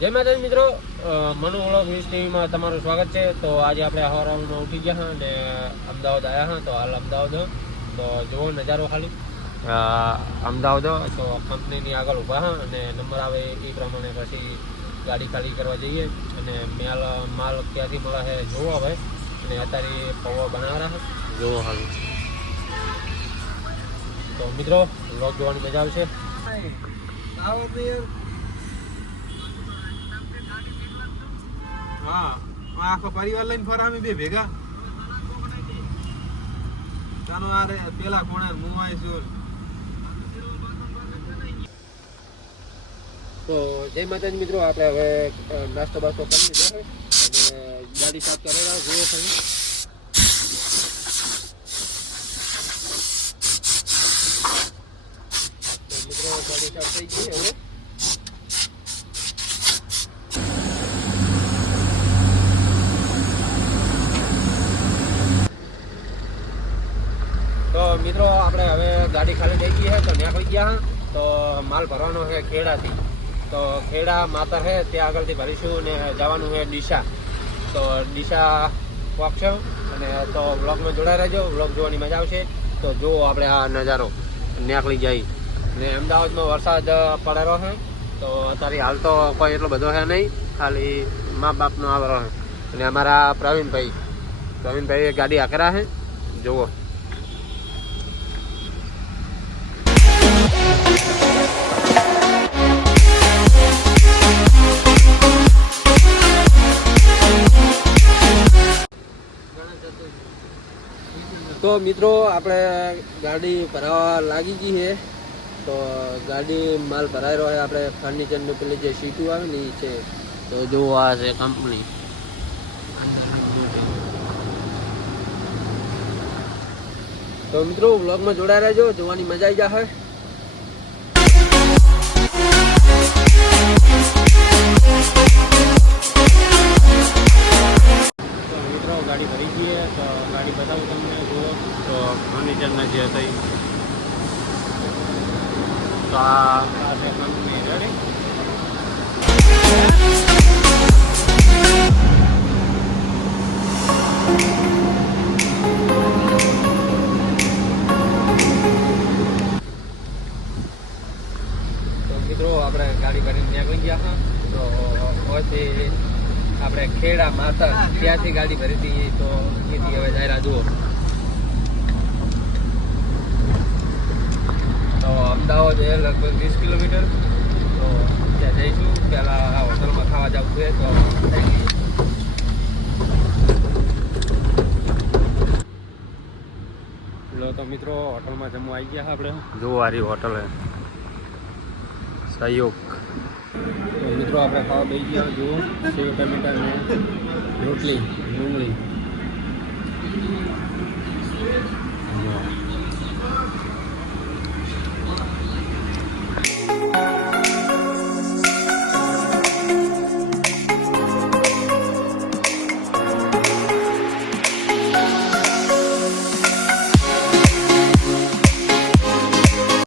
જય માતાજી મિત્રો, મનુ વ્લોગ ન્યૂઝ ટીવીમાં તમારું સ્વાગત છે. તો આજે આપણે હવારમાં ઉઠી ગયા હા અને અમદાવાદ આવ્યા હા. તો હાલ અમદાવાદ તો જુઓ નજારો ખાલી અમદાવાદ તો કંપનીની આગળ ઊભા હા અને નંબર આવે એ પ્રમાણે પછી ગાડી ખાલી કરવા જઈએ અને માલ ક્યાંથી મળે છે જોવો હવે. અને અત્યારે પૌવા બનાવવાના છે, જોવો ખાલી. તો મિત્રો વ્લોગ જોવાની મજા આવશે. હા, આખો પરિવાર લઈને ફરામી બે ભેગા તાનો આરે પેલા કોણે મુવાય છું. તો જય માતાજી મિત્રો, આપણે હવે નાસ્તો બાસ્તો કરી લીધો છે અને ગાડી સાફ કરેલા જુઓ ખાલી. તો મિત્રો ગાડી સાફ થઈ ગઈ હવે. તો મિત્રો આપણે હવે ગાડી ખાલી થઈ ગઈ છે તો નીકળી ગયા. તો માલ ભરવાનો છે ખેડાથી. તો ખેડા માતર છે ત્યાં આગળથી ભરીશું અને જવાનું છે ડીસા. તો ડીસા પહોંચશો અને તો બ્લોગમાં જોડાઈ રહેજો, બ્લોગ જોવાની મજા આવશે. તો જુઓ આપણે આ નજારો નીકળી જાય ને અમદાવાદમાં વરસાદ પડેલો છે. તો અત્યારે હાલ તો કોઈ એટલો બધો છે નહીં, ખાલી મા બાપનો આવેલો છે. અને અમારા પ્રવીણભાઈ ગાડી આકરા છે, જુઓ. તો મિત્રો આપણે ગાડી ભરાવા લાગી ગઈ છે. તો ગાડી માલ ભરાઈ રહ્યો છે. આપણે ફર્નિચરની પેલી જે સીટું આવે ને એ છે. તો જો આ છે કંપની. તો મિત્રો વ્લોગમાં જોડાઈ રહેજો, જોવાની મજા આવી જશે. ગાડી ભરી ગઈ તો ગાડી બતાવું તમને, જુઓ. તો ફર્નિચરના જે હતી તો આ છે કંપની રેડી. તો મિત્રો આપણે ગાડી ભરીને નીકળી ગયા હા. તો પછી આપણે ખેડા માતર ત્યાંથી ગાડી ભરી હતી. તો અહીંથી હવે જાયરા જુઓ. તો અમદાવાદ એ લગભગ 20 કિલોમીટર. તો ત્યાં જઈશું. પહેલાં આ હોટલમાં ખાવા જવું છે તો તો મિત્રો હોટલમાં જમવા આવી ગયા આપણે. જુઓ આરી હોટલ હે સહયોગ. તો મિત્રો આપણે ખાવા બેસી ગયા. જુઓ સેવ ટમેટા ને રોટલી ડુંગળી.